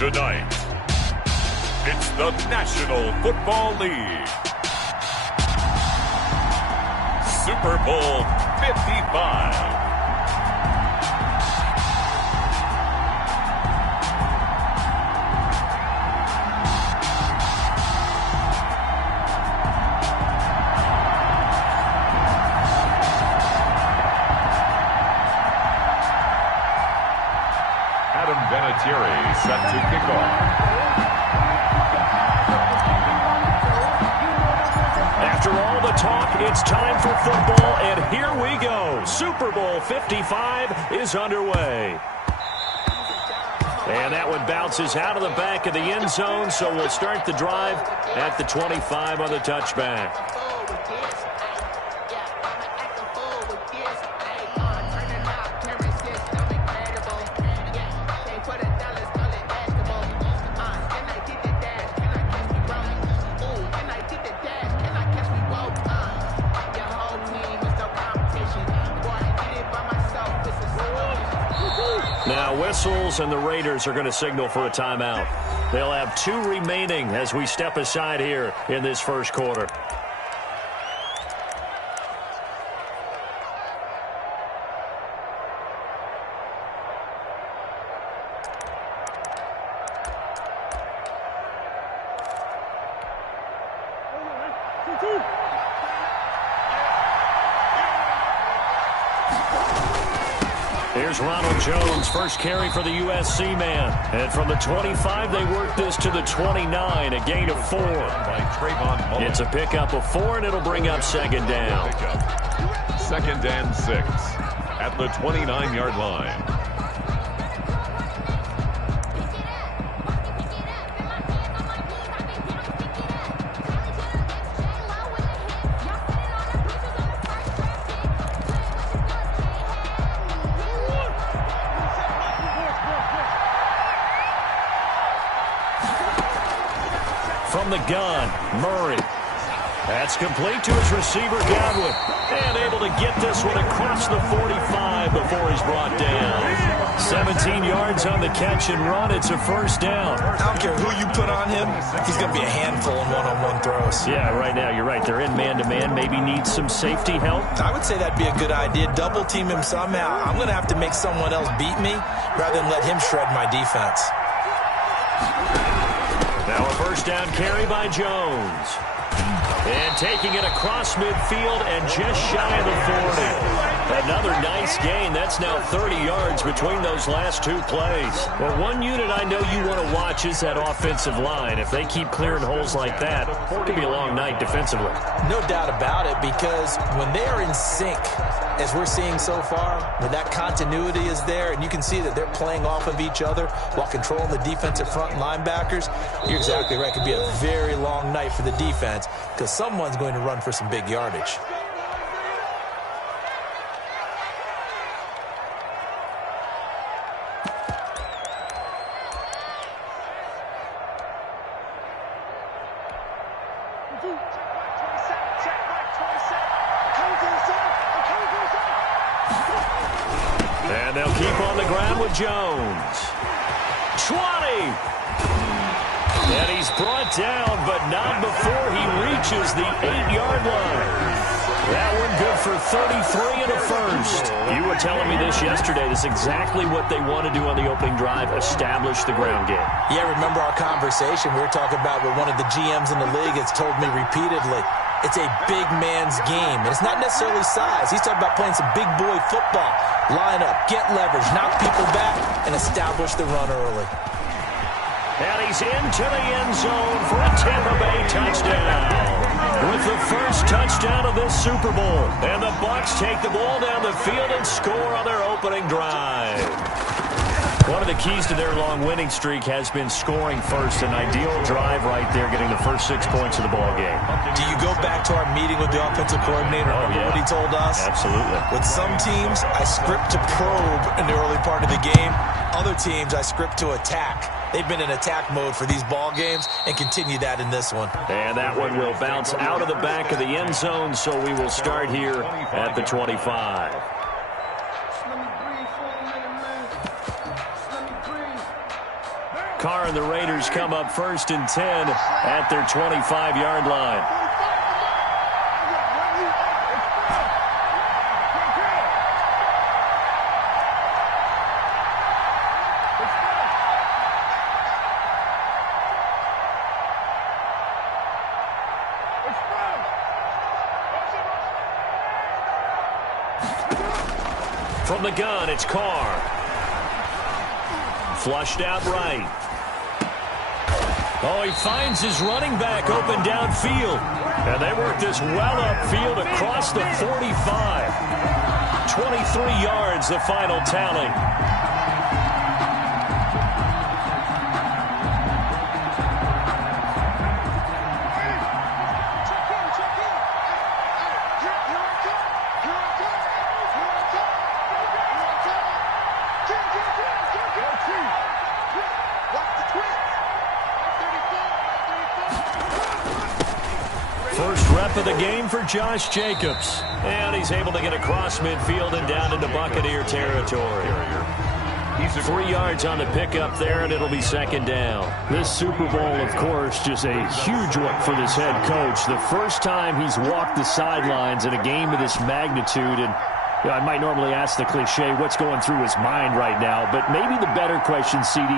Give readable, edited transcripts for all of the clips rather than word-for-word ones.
Tonight, it's the National Football League. Super Bowl 55. Set to kick off. After all the talk, it's time for football, and here we go. Super Bowl 55 is underway. And that one bounces out of the back of the end zone, so we'll start the drive at the 25 on the touchback. Whistles, and the Raiders are going to signal for a timeout. They'll have 2 remaining as we step aside here in this first quarter. Here's Ronald Jones, first carry for the USC man. And from the 25, they work this to the 29, a gain of 4. It's a pickup of 4, and it'll bring up second down. 2nd and 6 at the 29-yard line. From the gun, Murray. That's complete to his receiver, Godwin. And able to get this one across the 45 before he's brought down. 17 yards on the catch and run. It's a first down. I don't care who you put on him. He's going to be a handful in one-on-one throws. Yeah, right now, you're right. They're in man-to-man. Maybe needs some safety help. I would say that'd be a good idea. Double team him somehow. I'm going to have to make someone else beat me rather than let him shred my defense. Now a first down carry by Jones. And taking it across midfield and just shy of the 40. Another nice gain. That's now 30 yards between those last 2 plays. Well, one unit I know you want to watch is that offensive line. If they keep clearing holes like that, it could be a long night defensively. No doubt about it, because when they are in sync, as we're seeing so far, when that continuity is there, and you can see that they're playing off of each other while controlling the defensive front linebackers, you're exactly right. It could be a very long night for the defense because someone's going to run for some big yardage. And they'll keep on the ground with Jones. 20. And he's brought down, but not before he reaches the 8-yard line. That one good for 33 and a first. You were telling me this yesterday. This is exactly what they want to do on the opening drive, establish the ground game. Yeah, remember our conversation. We were talking about what one of the GMs in the league has told me repeatedly. It's a big man's game. And it's not necessarily size. He's talking about playing some big boy football. Line up, get leverage, knock people back, and establish the run early. And he's into the end zone for a Tampa Bay touchdown. With the first touchdown of this Super Bowl. And the Bucs take the ball down the field and score on their opening drive. One of the keys to their long winning streak has been scoring first. An ideal drive right there, getting the first 6 points of the ball game. Do you go back to our meeting with the offensive coordinator? Oh, yeah. What he told us? Absolutely. With some teams, I script to probe in the early part of the game. Other teams, I script to attack. They've been in attack mode for these ball games and continue that in this one. And that one will bounce out of the back of the end zone, so we will start here at the 25. Carr and the Raiders come up 1st and 10 at their 25-yard line. From the gun, it's Carr. Flushed out right. Oh, he finds his running back open downfield. And they work this well upfield across the 45. 23 yards, the final tally. First rep of the game for Josh Jacobs. And he's able to get across midfield and down into Buccaneer territory. 3 yards on the pickup there, and it'll be 2nd down. This Super Bowl, of course, just a huge one for this head coach. The first time he's walked the sidelines in a game of this magnitude. And I might normally ask the cliche, what's going through his mind right now? But maybe the better question, CD,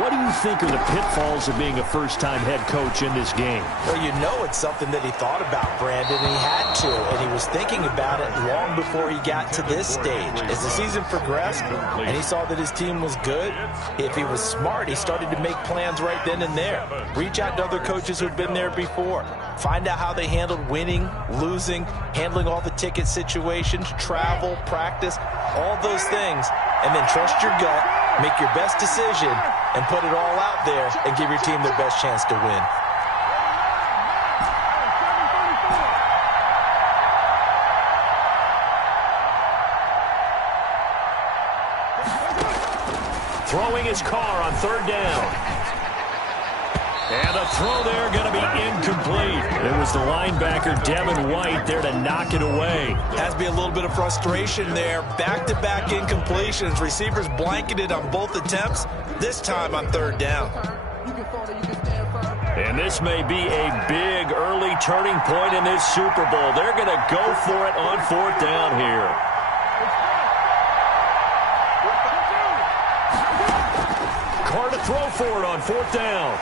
what do you think are the pitfalls of being a first-time head coach in this game? Well, you know it's something that he thought about, Brandon, and he had to. And he was thinking about it long before he got to this stage. As the season progressed and he saw that his team was good, if he was smart, he started to make plans right then and there. Reach out to other coaches who've been there before. Find out how they handled winning, losing, handling all the ticket situations, travel, practice, all those things. And then trust your gut, make your best decision, and put it all out there and give your team their best chance to win. Throwing his Carr on 3rd down. And the throw there going to be incomplete. It was the linebacker, Devin White, there to knock it away. Has to be a little bit of frustration there. Back-to-back incompletions. Receivers blanketed on both attempts, this time on 3rd down. And this may be a big early turning point in this Super Bowl. They're going to go for it on 4th down here. Carr to throw for it on 4th down.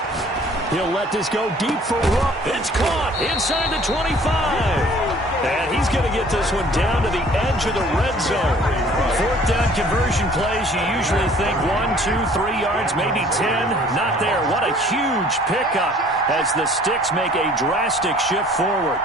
He'll let this go deep for Rupp. It's caught inside the 25. And he's going to get this one down to the edge of the red zone. 4th down conversion plays, you usually think 1, 2, 3 yards, maybe 10. Not there. What a huge pickup as the Sticks make a drastic shift forward.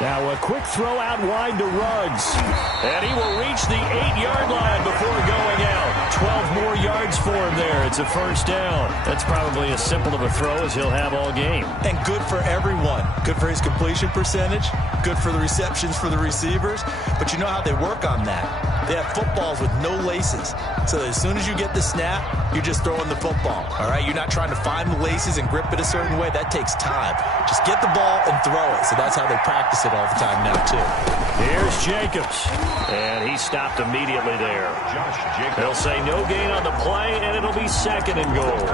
Now a quick throw out wide to Ruggs. And he will reach the 8-yard line before going out. 12 more yards for him there. It's a 1st down. That's probably as simple of a throw as he'll have all game. And good for everyone. Good for his completion percentage. Good for the receptions for the receivers. But you know how they work on that. They have footballs with no laces. So as soon as you get the snap, you're just throwing the football. All right? You're not trying to find the laces and grip it a certain way. That takes time. Just get the ball and throw it. So that's how they practice it all the time now, too. Here's Jacobs. And he stopped immediately there. They'll say no gain on the play, and it'll be 2nd and goal.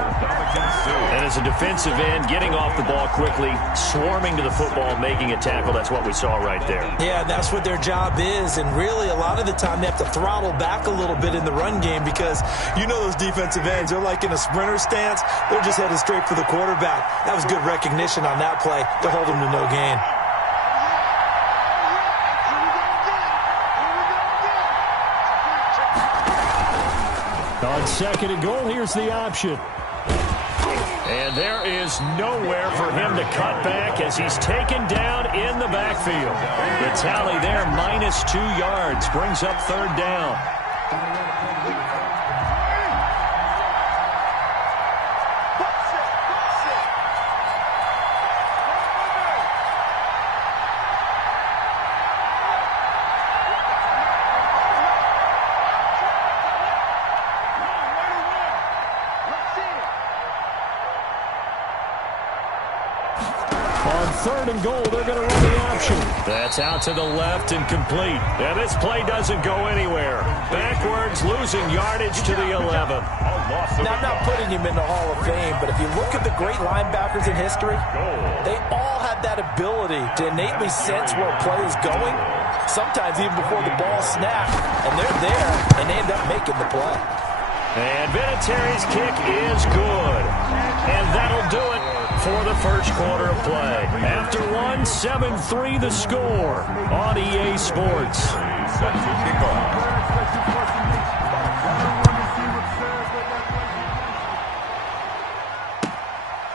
And as a defensive end, getting off the ball quickly, swarming to the football, making a tackle, that's what we saw right there. Yeah, that's what their job is. And really, a lot of the time, they have to throttle back a little bit in the run game because you know those defensive ends, they're like in a sprinter stance. They're just headed straight for the quarterback. That was good recognition on that play to hold him to no gain. On 2nd and goal, here's the option. And there is nowhere for him to cut back as he's taken down in the backfield. The tally there, -2 yards, brings up 3rd down. 3rd and goal. They're going to run the option. That's out to the left and complete. And this play doesn't go anywhere. Backwards, losing yardage to the 11. Now, I'm not putting him in the Hall of Fame, but if you look at the great linebackers in history, they all have that ability to innately sense where a play is going, sometimes even before the ball snapped, and they're there, and they end up making the play. And Vinatieri's kick is good. And that'll do it for the first quarter of play. After one, 7-3 the score on EA Sports. Set to kick off.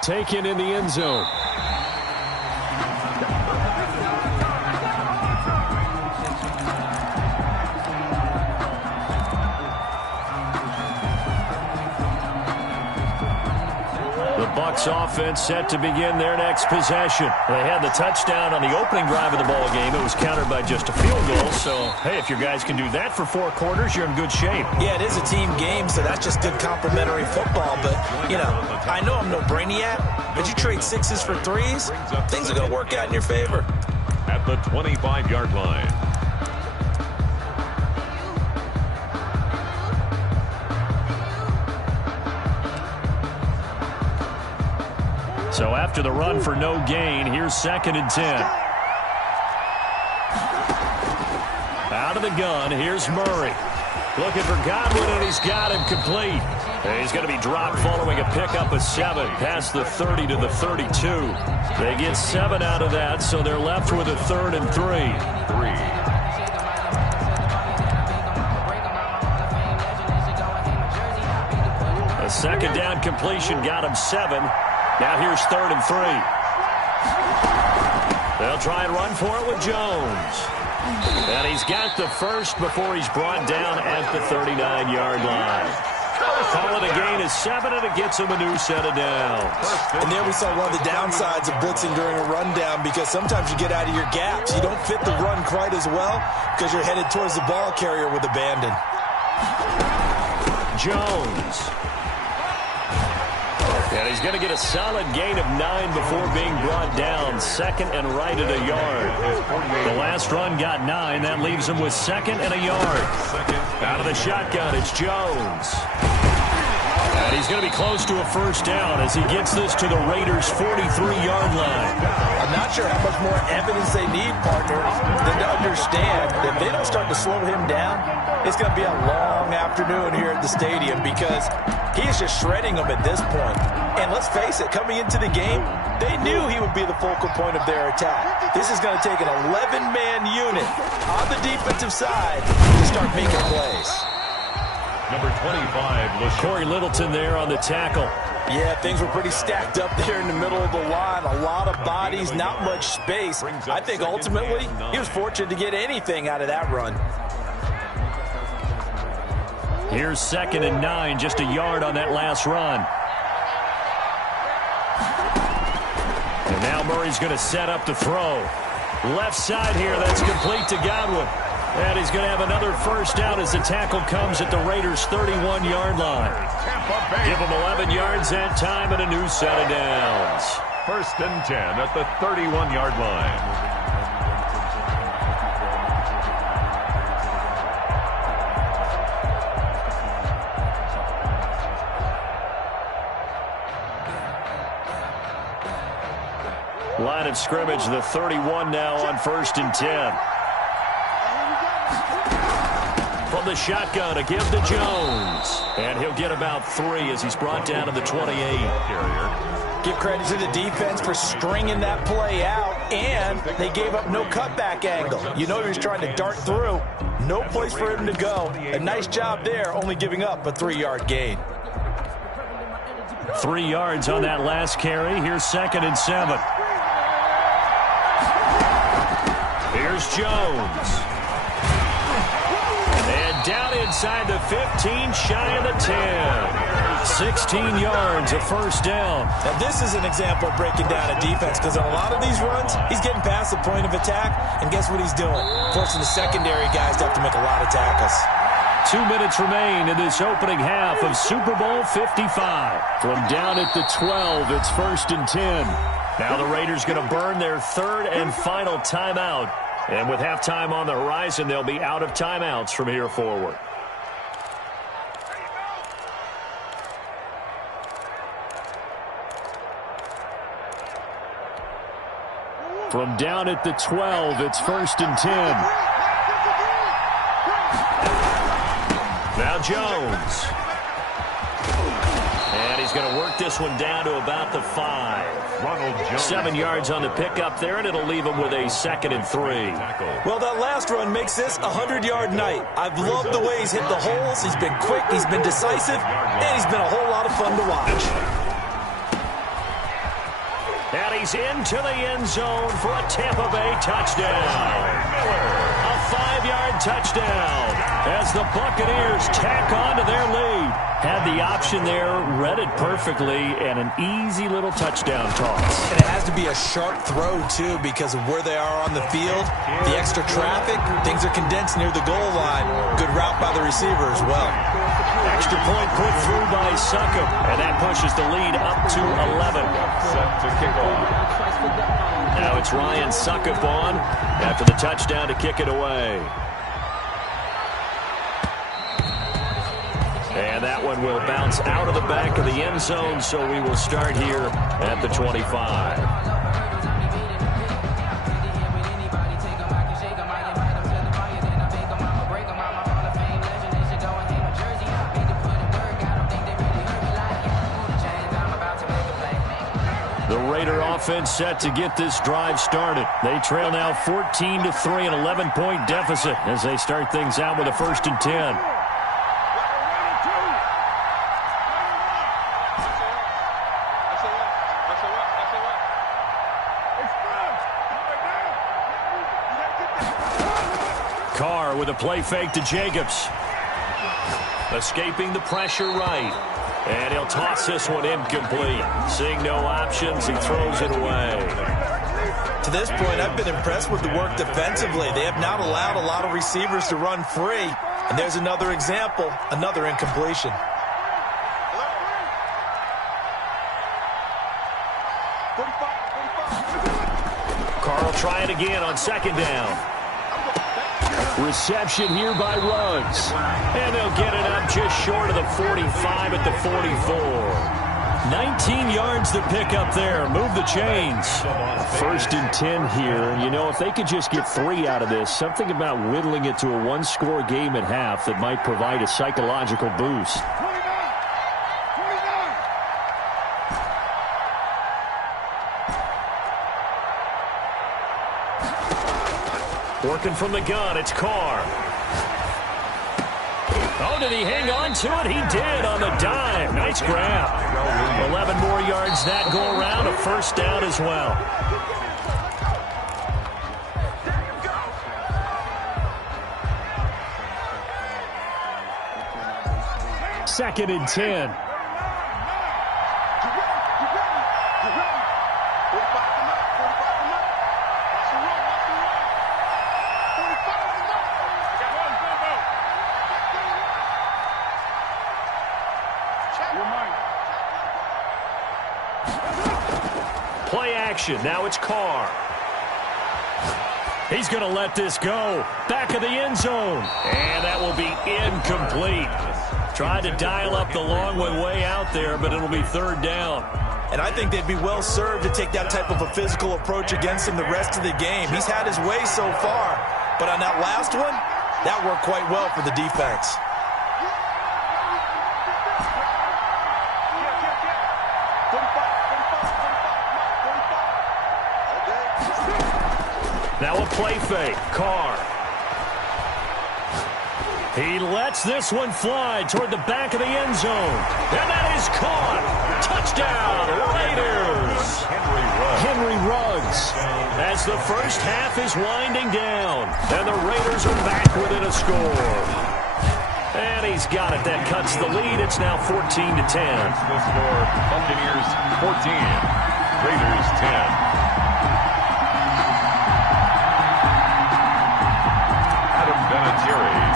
Taken in the end zone. Bucs offense set to begin their next possession. They had the touchdown on the opening drive of the ball game. It was countered by just a field goal. So, hey, if your guys can do that for 4 quarters, you're in good shape. Yeah, it is a team game, so that's just good complementary football. But, you know, I know I'm no brainiac, but you trade 6s for 3s, things are going to work out in your favor. At the 25-yard line. So after the run for no gain, here's 2nd and 10. Out of the gun, here's Murray. Looking for Godwin, and he's got him complete. And he's going to be dropped following a pickup of 7 past the 30 to the 32. They get 7 out of that, so they're left with a 3rd and 3. A second down completion got him 7. Now here's 3rd and 3. They'll try and run for it with Jones. And he's got the first before he's brought down at the 39-yard line. Call it a gain of 7, and it gets him a new set of downs. And there we saw one of the downsides of blitzing during a rundown, because sometimes you get out of your gaps. You don't fit the run quite as well because you're headed towards the ball carrier with abandon. Jones. And he's going to get a solid gain of 9 before being brought down. 2nd and right at a yard. The last run got 9. That leaves him with 2nd and a yard. Out of the shotgun, it's Jones. And he's going to be close to a first down as he gets this to the Raiders' 43-yard line. I'm not sure how much more evidence they need, partner, than to understand that if they don't start to slow him down, it's going to be a long afternoon here at the stadium, because he is just shredding them at this point. And let's face it, coming into the game, they knew he would be the focal point of their attack. This is going to take an 11-man unit on the defensive side to start making plays. Number 25, Corey Littleton there on the tackle. Yeah, things were pretty stacked up there in the middle of the line. A lot of bodies, not much space. I think ultimately he was fortunate to get anything out of that run. Here's 2nd and 9, just a yard on that last run. And now Murray's going to set up the throw. Left side here, that's complete to Godwin. And he's going to have another first down as the tackle comes at the Raiders' 31-yard line. Give him 11 yards that time and a new set of downs. 1st and 10 at the 31-yard line. Line of scrimmage, the 31 now on 1st and 10. From the shotgun, a give to Jones. And he'll get about 3 as he's brought down to the 28. Give credit to the defense for stringing that play out, and they gave up no cutback angle. You know he was trying to dart through. No place for him to go. A nice job there, only giving up a 3-yard gain. 3 yards on that last carry. Here's 2nd and 7. Here's Jones. And down inside the 15, shy of the 10. 16 yards, a first down. Now this is an example of breaking down a defense, because on a lot of these runs, he's getting past the point of attack, and guess what he's doing? Forcing the secondary guys to have to make a lot of tackles. 2 minutes remain in this opening half of Super Bowl 55. From down at the 12, it's 1st and 10. Now the Raiders going to burn their third and final timeout. And with halftime on the horizon, they'll be out of timeouts from here forward. From down at the 12, it's 1st and 10. Now Jones. And he's going to work this one down to about the 5. 7 yards on the pickup there, and it'll leave him with a 2nd and 3. Well, that last run makes this a 100-yard night. I've loved the way he's hit the holes. He's been quick, he's been decisive, and he's been a whole lot of fun to watch. And he's into the end zone for a Tampa Bay touchdown. A 5-yard touchdown as the Buccaneers tack on to their lead. Had the option there, read it perfectly, and an easy little touchdown toss. And it has to be a sharp throw, too, because of where they are on the field. The extra traffic, things are condensed near the goal line. Good route by the receiver as well. Extra point put through by Succop, and that pushes the lead up to 11. Set to kick off. Now it's Ryan Succop on after the touchdown to kick it away. And that one will bounce out of the back of the end zone, so we will start here at the 25. The Raider offense set to get this drive started. They trail now 14-3, an 11-point deficit as they start things out with a 1st and 10. Carr with a play fake to Jacobs. Escaping the pressure right. And he'll toss this one incomplete. Seeing no options, he throws it away. To this point, I've been impressed with the work defensively. They have not allowed a lot of receivers to run free. And there's another example, another incompletion. Carr will try it again on 2nd down. Reception here by Ruggs. And they'll get it up just short of the 45 at the 44. 19 yards to pick up there. Move the chains. 1st and 10 here. And, you know, if they could just get 3 out of this, something about whittling it to a 1-score game at half that might provide a psychological boost. Working from the gun, it's Carr. Oh, did he hang on to it? He did on the dime. Nice grab. 11 more yards that go around, a 1st down as well. Second and 10. Play action. Now it's Carr. He's going to let this go. Back of the end zone. And that will be incomplete. Tried to dial up the long one way out there, but it'll be 3rd down. And I think they'd be well served to take that type of a physical approach against him the rest of the game. He's had his way so far. But on that last one, that worked quite well for the defense. Now a play fake. Carr. He lets this one fly toward the back of the end zone. And that is caught. Touchdown, Raiders. Henry Ruggs. As the first half is winding down. And the Raiders are back within a score. And he's got it. That cuts the lead. It's now 14-10. The score, Buccaneers 14, Raiders 10.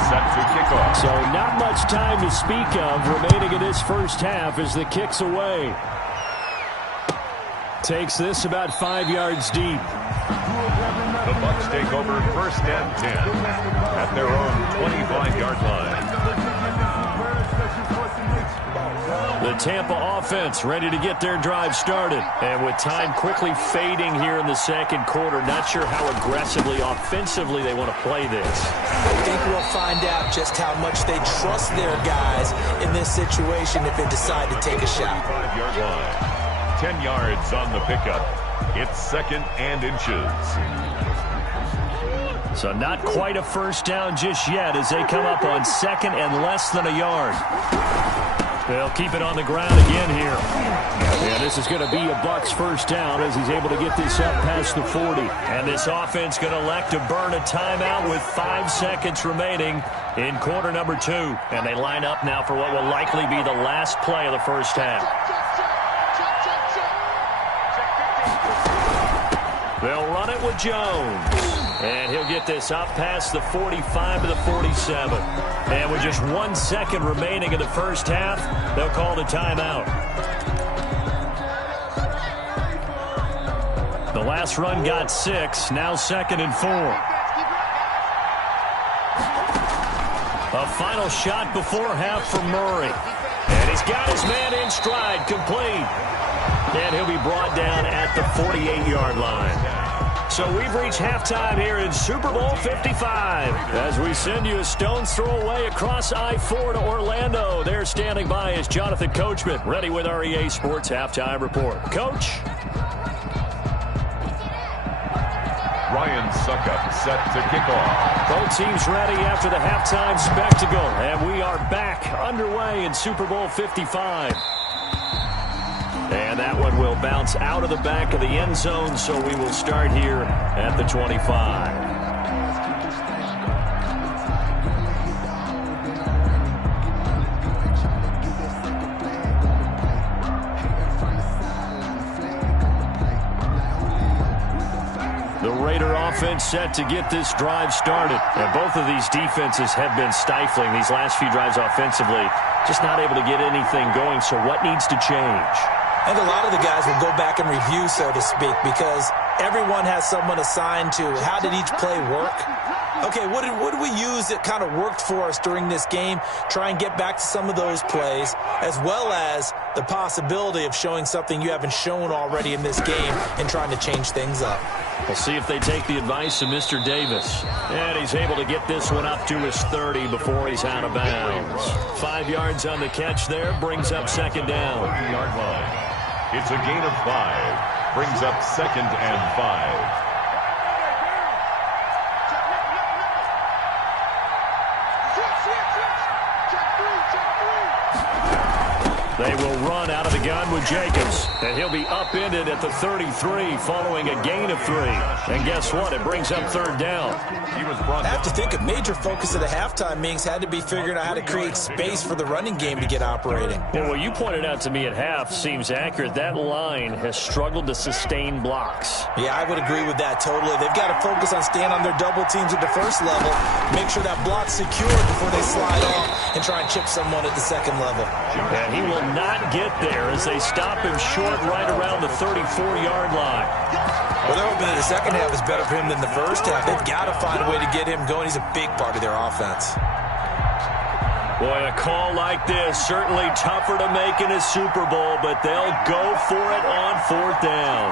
Set to kick off. So not much time to speak of remaining in this first half as the kick's away. Takes this about 5 yards deep. The Bucs take over 1st and 10 at their own 25-yard line. The Tampa offense ready to get their drive started. And with time quickly fading here in the second quarter, not sure how aggressively, offensively they want to play this. I think we'll find out just how much they trust their guys in this situation if they decide to take a shot. 5-yard line. 10 yards on the pickup. It's 2nd and inches. So not quite a first down just yet as they come up on 2nd and less than a yard. They'll keep it on the ground again here. And this is going to be a Bucs first down as he's able to get this up past the 40. And this offense going to elect to burn a timeout with 5 seconds remaining in quarter number 2. And they line up now for what will likely be the last play of the first half. They'll run it with Jones. And he'll get this up past the 45 to the 47. And with just 1 second remaining in the first half, they'll call the timeout. The last run got 6, now 2nd and 4. A final shot before half for Murray. And he's got his man in stride, complete. And he'll be brought down at the 48-yard line. So we've reached halftime here in Super Bowl 55. As we send you a stone's throw away across I-4 to Orlando. There standing by is Jonathan Coachman, ready with our EA Sports Halftime Report. Coach? Ryan Suckup set to kick off. Both teams ready after the halftime spectacle. And we are back underway in Super Bowl 55. And that one will bounce out of the back of the end zone, so we will start here at the 25. The Raider offense set to get this drive started. And both of these defenses have been stifling these last few drives offensively. Just not able to get anything going, so what needs to change? And a lot of the guys will go back and review, so to speak, because everyone has someone assigned to how did each play work. Okay, what did we use that kind of worked for us during this game? Try and get back to some of those plays, as well as the possibility of showing something you haven't shown already in this game and trying to change things up. We'll see if they take the advice of Mr. Davis. And he's able to get this one up to his 30 before he's out of bounds. 5 yards on the catch there, brings up 2nd down. 20-yard line. It's a gain of 5. Brings up 2nd and 5. They will run out of the gun with Jacobs. And he'll be upended at the 33 following a gain of 3. And guess what? It brings up 3rd down. I have to think a major focus of the halftime meetings had to be figuring out how to create space for the running game to get operating. Well, what you pointed out to me at half seems accurate. That line has struggled to sustain blocks. Yeah, I would agree with that totally. They've got to focus on staying on their double teams at the first level, make sure that block's secured before they slide off and try and chip someone at the second level. And he will not get there as they stop him short right around the 34-yard line. Well, they're hoping that the second half is better for him than the first half. They've got to find a way to get him going. He's a big part of their offense. Boy, a call like this, certainly tougher to make in a Super Bowl, but they'll go for it on 4th down.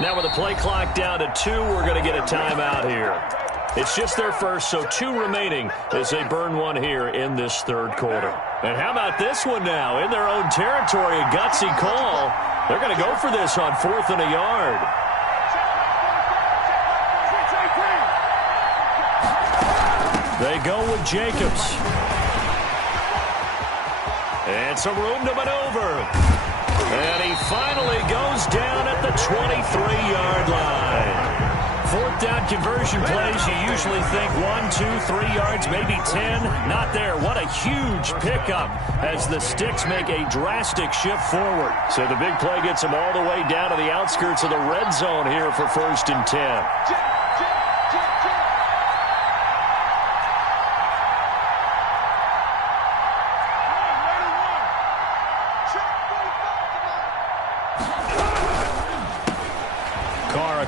Now with the play clock down to 2, we're going to get a timeout here. It's just their first, so 2 remaining as they burn one here in this 3rd quarter. And how about this one now? In their own territory, a gutsy call. They're going to go for this on 4th and a yard. They go with Jacobs. And some room to maneuver. And he finally goes down at the 23-yard line. Fourth down conversion plays, you usually think 1, 2, 3 yards, maybe 10. Not there. What a huge pickup as the Sticks make a drastic shift forward. So the big play gets them all the way down to the outskirts of the red zone here for 1st and 10.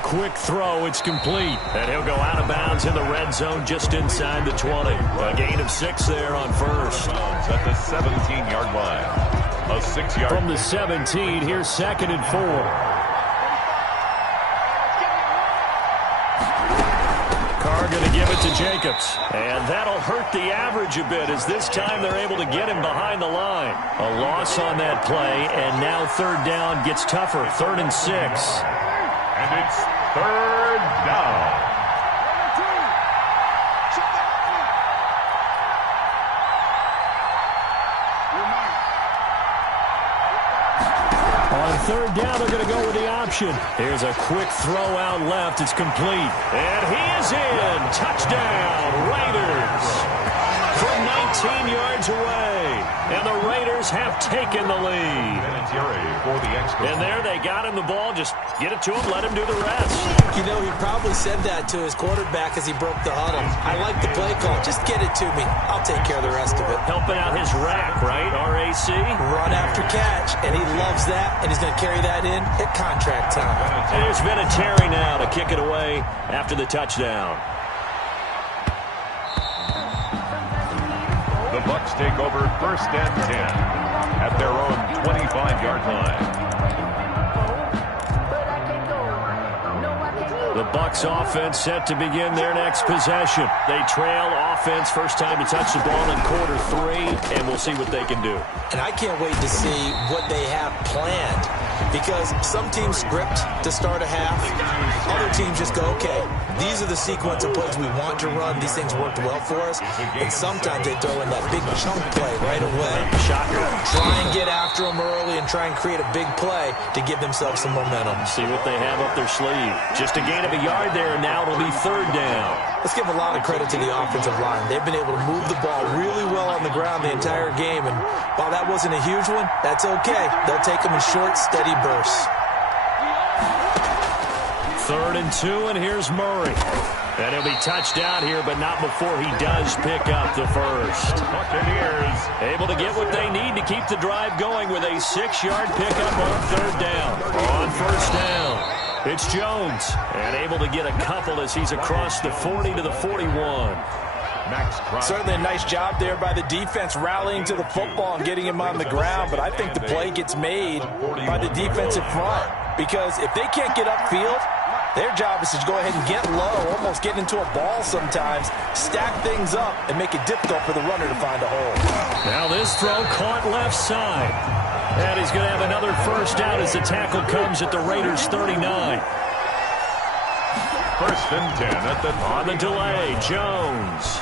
Quick throw, it's complete. And he'll go out of bounds in the red zone just inside the 20. A gain of 6 there on first. At the 17-yard line. A 6-yard. From the 17, here's 2nd and 4. Carr going to give it to Jacobs. And that'll hurt the average a bit as this time they're able to get him behind the line. A loss on that play, and now 3rd down gets tougher. 3rd and 6. And it's 3rd down. On 3rd down, they're going to go with the option. Here's a quick throw out left. It's complete. And he is in. Touchdown, Raiders. From 19 yards away. And the Raiders have taken the lead. And there they got him the ball. Just get it to him, let him do the rest. You know, he probably said that to his quarterback as he broke the huddle. I like the play call. Just get it to me. I'll take care of the rest of it. Helping out his rack, right? RAC. Run after catch, and he loves that, and he's going to carry that in at contract time. There's been a Terry now to kick it away after the touchdown. The Bucs take over 1st and 10 at their own 25-yard line. The Bucs offense set to begin their next possession. They trail offense, first time to touch the ball in quarter 3, and we'll see what they can do. And I can't wait to see what they have planned, because some teams script to start a half. Other teams just go, okay, these are the sequence of plays we want to run. These things worked well for us. And sometimes they throw in that big chunk play right away. Shocker. Try and get after them early and try and create a big play to give themselves some momentum. See what they have up their sleeve. Just a gain of a yard there, and now it'll be 3rd down. Let's give a lot of credit to the offensive line. They've been able to move the ball really well on the ground the entire game. And while that wasn't a huge one, that's okay. They'll take them in short, steady bursts. 3rd and 2, and here's Murray. And he'll be touched out here, but not before he does pick up the first. Buccaneers able to get what they need to keep the drive going with a 6-yard pickup on 3rd down. On 1st down, it's Jones. And able to get a couple as he's across the 40 to the 41. Certainly a nice job there by the defense rallying to the football and getting him on the ground, but I think the play gets made by the defensive front, because if they can't get upfield, their job is to go ahead and get low, almost get into a ball sometimes, stack things up, and make it difficult for the runner to find a hole. Now this throw caught left side. And he's going to have another first down as the tackle comes at the Raiders' 39. 1st and 10 at the on the delay, Jones.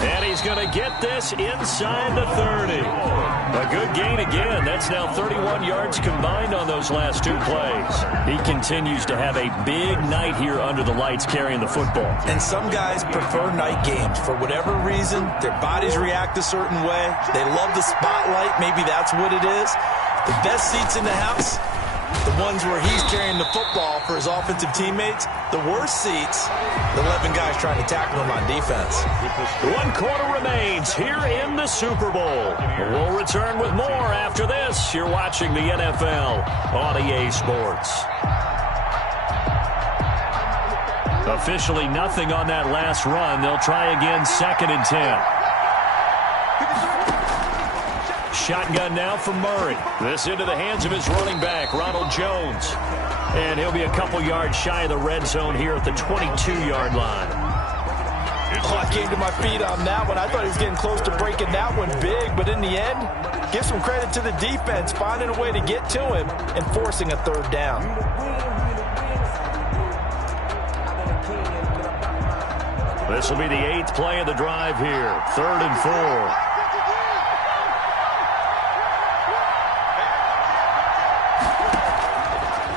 And he's going to get this inside the 30. A good gain again. That's now 31 yards combined on those last 2 plays. He continues to have a big night here under the lights carrying the football. And some guys prefer night games. For whatever reason, their bodies react a certain way. They love the spotlight. Maybe that's what it is. The best seats in the house, the ones where he's carrying the football for his offensive teammates. The worst seats, the 11 guys trying to tackle him on defense. 1 quarter remains here in the Super Bowl. We'll return with more after this. You're watching the NFL on EA Sports. Officially nothing on that last run. They'll try again, 2nd and 10. Shotgun now from Murray. This into the hands of his running back, Ronald Jones. And he'll be a couple yards shy of the red zone here at the 22-yard line. Oh, I came to my feet on that one. I thought he was getting close to breaking that one big, but in the end, give some credit to the defense, finding a way to get to him and forcing a 3rd down. This will be the 8th play of the drive here. 3rd and 4.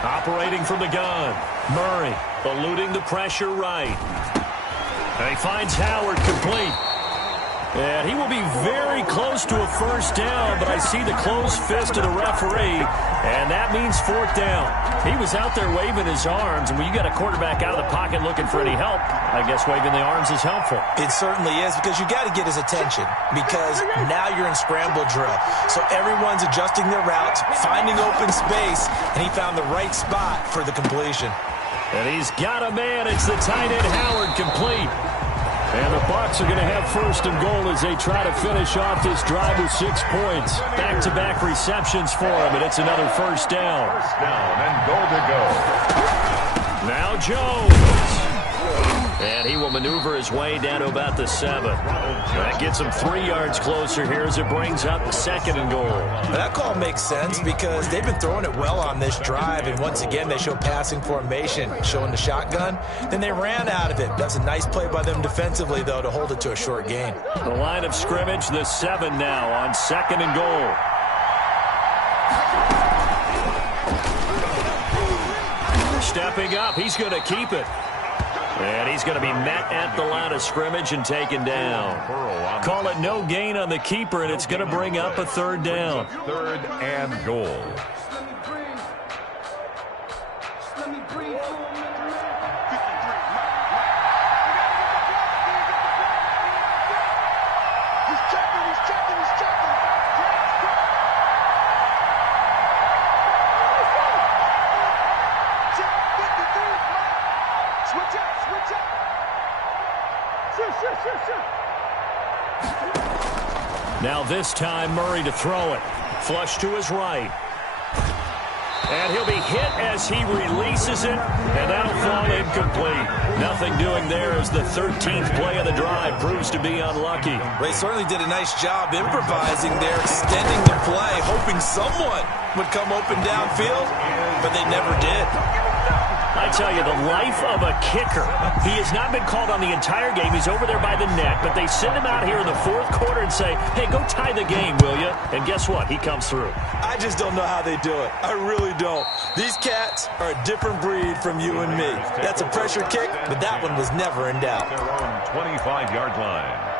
Operating from the gun, Murray. Eluding the pressure right. And he finds Howard complete. And he will be very close to a first down, but I see the closed fist of the referee, and that means fourth down. He was out there waving his arms, and when you got a quarterback out of the pocket looking for any help, I guess waving the arms is helpful. It certainly is, because you got to get his attention, because now you're in scramble drill. So everyone's adjusting their routes, finding open space, and he found the right spot for the completion. And he's got a man. It's the tight end Howard complete. And the Bucs are going to have first and goal as they try to finish off this drive with 6 points. Back-to-back receptions for him, and it's another first down. First down and goal to go. Now Jones. And he will maneuver his way down to about the 7. That gets him 3 yards closer here as it brings up the second and goal. That call makes sense because they've been throwing it well on this drive, and once again they show passing formation, showing the shotgun. Then they ran out of it. That's a nice play by them defensively, though, to hold it to a short gain. The line of scrimmage, the 7 now on second and goal. Stepping up, he's going to keep it. And he's going to be met at the line of scrimmage and taken down. Call it no gain on the keeper, and it's going to bring up a third down. Third and goal. Now this time Murray to throw it. Flush to his right. And he'll be hit as he releases it, and that'll fall incomplete. Nothing doing there as the 13th play of the drive proves to be unlucky. They certainly did a nice job improvising there, extending the play, hoping someone would come open downfield, but they never did. I tell you, the life of a kicker. He has not been called on the entire game. He's over there by the net, but they send him out here in the fourth quarter and say, hey, go tie the game, will you? And guess what? He comes through. I just don't know how they do it. I really don't. These cats are a different breed from you and me. That's a pressure kick, but that one was never in doubt. Their own 25-yard line.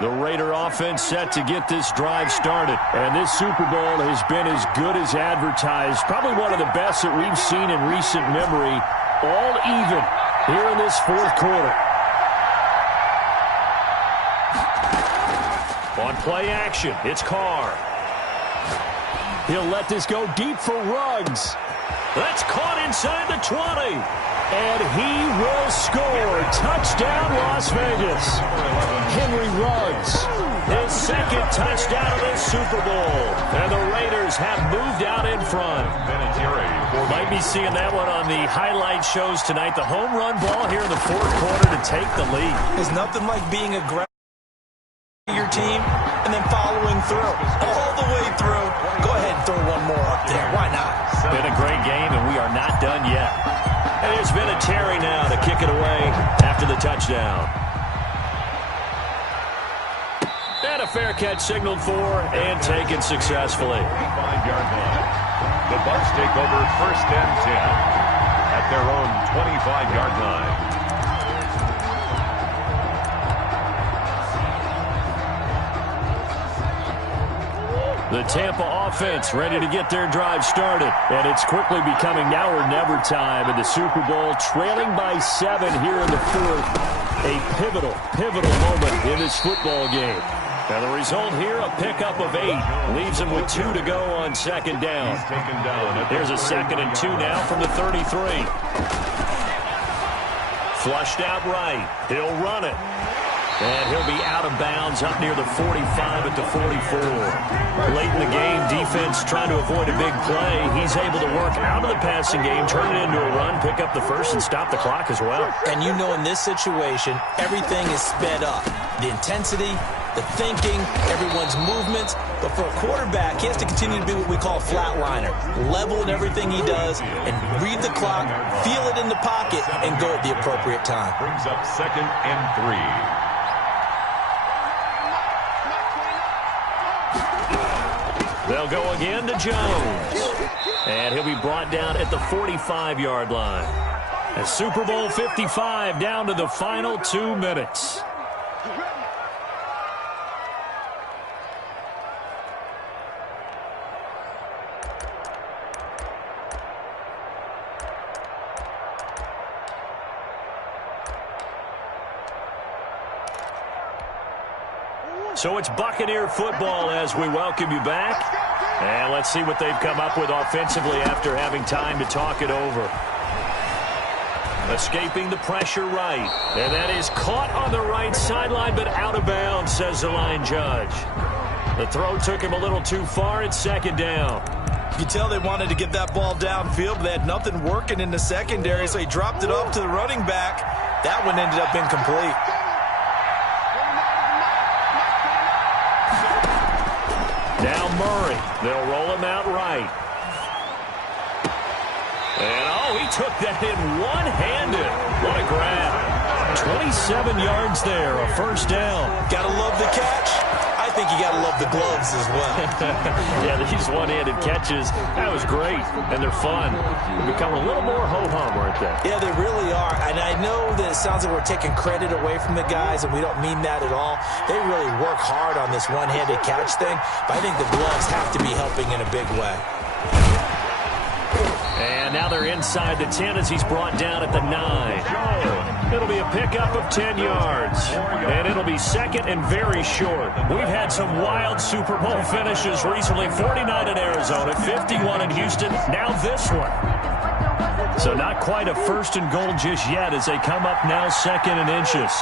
The Raider offense set to get this drive started. And this Super Bowl has been as good as advertised. Probably one of the best that we've seen in recent memory. All even here in this fourth quarter. On play action, it's Carr. He'll let this go deep for Ruggs. That's caught inside the 20. And he will score. Touchdown, Las Vegas. Henry Ruggs, his second touchdown of this Super Bowl. And the Raiders have moved out in front. Might be seeing that one on the highlight shows tonight. The home run ball here in the fourth quarter to take the lead. There's nothing like being aggressive to your team and then following through. All the way through. Go ahead and throw one more up there. Why not? Been a great game, and we are not done yet. And there's Vinatieri now to kick it away after the touchdown. And a fair catch signaled for and taken successfully. 5-yard line. The Bucs take over first and 10 at their own 25-yard line. The Tampa offense ready to get their drive started. And it's quickly becoming now or never time in the Super Bowl, trailing by 7 here in the fourth. A pivotal moment in this football game. And the result here, a pickup of 8. Leaves him with 2 to go on second down. Here's a 2nd and 2 now from the 33. Flushed out right. He'll run it. And he'll be out of bounds up near the 45 at the 44. Late in the game, defense trying to avoid a big play. He's able to work out of the passing game, turn it into a run, pick up the first, and stop the clock as well. And you know in this situation, everything is sped up. The intensity, the thinking, everyone's movements. But for a quarterback, he has to continue to be what we call a flatliner. Level in everything he does and read the clock, feel it in the pocket, and go at the appropriate time. Brings up 2nd and 3. They'll go again to Jones. And he'll be brought down at the 45-yard line. And Super Bowl 55 down to the final 2 minutes. So it's Buccaneer football as we welcome you back. And let's see what they've come up with offensively after having time to talk it over. Escaping the pressure right. And that is caught on the right sideline, but out of bounds, says the line judge. The throw took him a little too far. It's second down. You can tell they wanted to get that ball downfield, but they had nothing working in the secondary, so he dropped it off to the running back. That one ended up incomplete. Now Murray. They'll roll him out right. And, he took that in one-handed. What a grab. 27 yards there, a first down. Gotta love the catch. I think you gotta love the gloves as well. Yeah, these one-handed catches, that was great, and they're fun. They become a little more ho-hum, aren't they? Yeah, they really are. And I know that it sounds like we're taking credit away from the guys, and we don't mean that at all. They really work hard on this one-handed catch thing, but I think the gloves have to be helping in a big way. And now they're inside the 10 as he's brought down at the 9. It'll be a pickup of 10 yards. And it'll be second and very short. We've had some wild Super Bowl finishes recently. 49 in Arizona, 51 in Houston, now this one. So not quite a first and goal just yet as they come up now second and inches.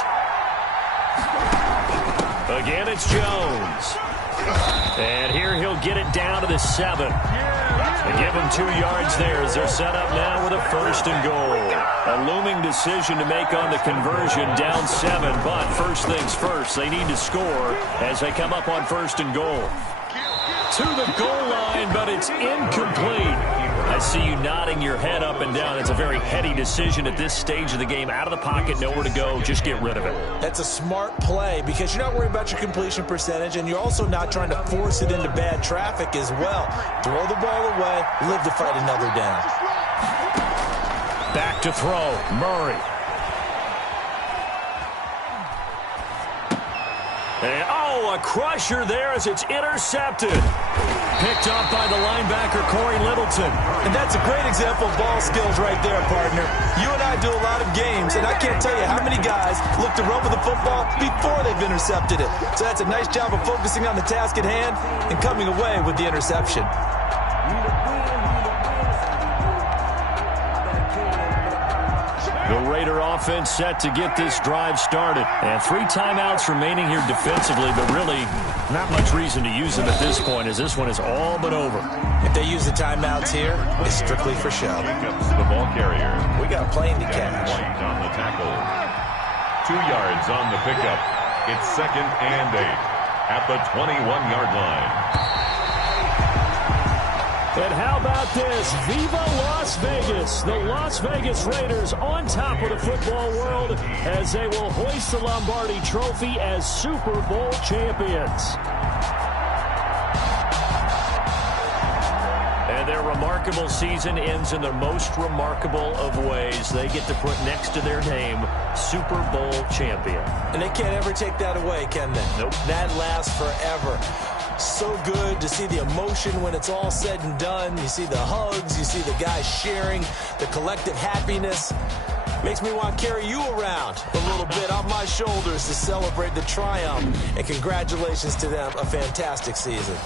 Again, it's Jones. And here he'll get it down to the 7. They give him 2 yards there as they're set up now with a first and goal. A looming decision to make on the conversion, down 7. But first things first, they need to score as they come up on first and goal. To the goal line, but it's incomplete. I see you nodding your head up and down. It's a very heady decision at this stage of the game. Out of the pocket, nowhere to go. Just get rid of it. That's a smart play because you're not worried about your completion percentage, and you're also not trying to force it into bad traffic as well. Throw the ball away, live to fight another down. Back to throw, Murray. And, a crusher there as it's intercepted. Picked up by the linebacker, Corey Littleton. And that's a great example of ball skills right there, partner. You and I do a lot of games, and I can't tell you how many guys look to run with the football before they've intercepted it. So that's a nice job of focusing on the task at hand and coming away with the interception. The Raider offense set to get this drive started. And 3 timeouts remaining here defensively, but really not much reason to use them at this point as this one is all but over. If they use the timeouts here, it's strictly for show. Pickups the ball carrier. We got a plane to catch. White on the tackle. 2 yards on the pickup. It's second and 8 at the 21-yard line. And how about this? Viva Las Vegas! The Las Vegas Raiders on top of the football world as they will hoist the Lombardi Trophy as Super Bowl champions. And their remarkable season ends in the most remarkable of ways. They get to put next to their name, Super Bowl champion. And they can't ever take that away, can they? Nope. That lasts forever. So good to see the emotion when it's all said and done. You see the hugs, you see the guys sharing, the collective happiness. Makes me want to carry you around a little bit on my shoulders to celebrate the triumph. And congratulations to them, a fantastic season.